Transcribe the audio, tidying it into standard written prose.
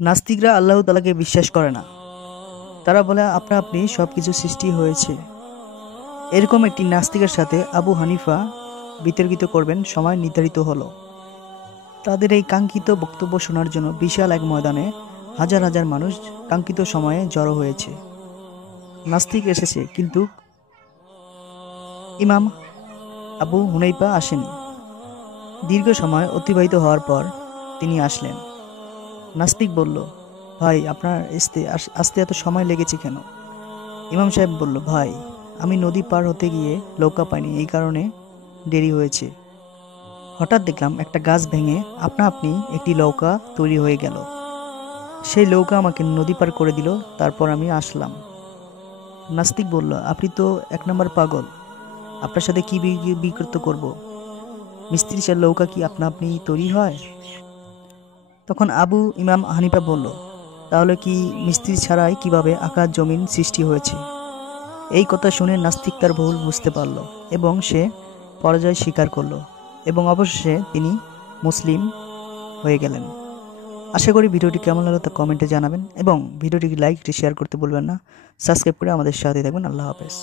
নাস্তিকরা আল্লাহ তাআলাকে বিশ্বাস করে না। তারা বলে আপনা আপনি সব কিছু সৃষ্টি হয়েছে। এরকম একটি নাস্তিকের সাথে আবু হানিফা বিতর্কিত করবেন সময় নির্ধারিত হলো। তাদের এই কাঙ্ক্ষিত বক্তব্য শোনার জন্য বিশাল এক ময়দানে হাজার হাজার মানুষ কাঙ্ক্ষিত সময়ে জড়ো হয়েছে। নাস্তিক এসেছে, কিন্তু ইমাম আবু হুনাইফা আসেনি। দীর্ঘ সময় অতিবাহিত হওয়ার পর তিনি আসলেন। নাস্তিক বলল, ভাই আপনার আসতে এত সময় লেগেছে কেন? ইমাম সাহেব বলল, ভাই আমি নদী পার হতে গিয়ে নৌকা পাইনি, এই কারণে দেরি হয়েছে। হঠাৎ দেখলাম একটা গাছ ভেঙে আপনা আপনি একটি নৌকা তৈরি হয়ে গেল। সেই নৌকা আমাকে নদী পার করে দিল, তারপর আমি আসলাম। নাস্তিক বলল, আপনি তো এক নম্বর পাগল, আপনার সাথে কি বিকৃত করব? মিস্ত্রি ছাড়া নৌকা কি আপনা আপনি তৈরি হয়? তখন আবু ইমাম হানিফা বলল, তাহলে কি মিস্ত্রি ছাড়াই কিভাবে আকাশ জমিন সৃষ্টি হয়েছে? এই কথা শুনে নাস্তিক তার ভুল বুঝতে পারল এবং সে পরাজয় স্বীকার করল এবং অবশেষে তিনি মুসলিম হয়ে গেলেন। আশা করি ভিডিওটি কেমন লাগলো তা কমেন্টে জানাবেন এবং ভিডিওটিকে লাইক শেয়ার করতে ভুলবেন না। সাবস্ক্রাইব করে আমাদের সাথে থাকবেন। আল্লাহ হাফেজ।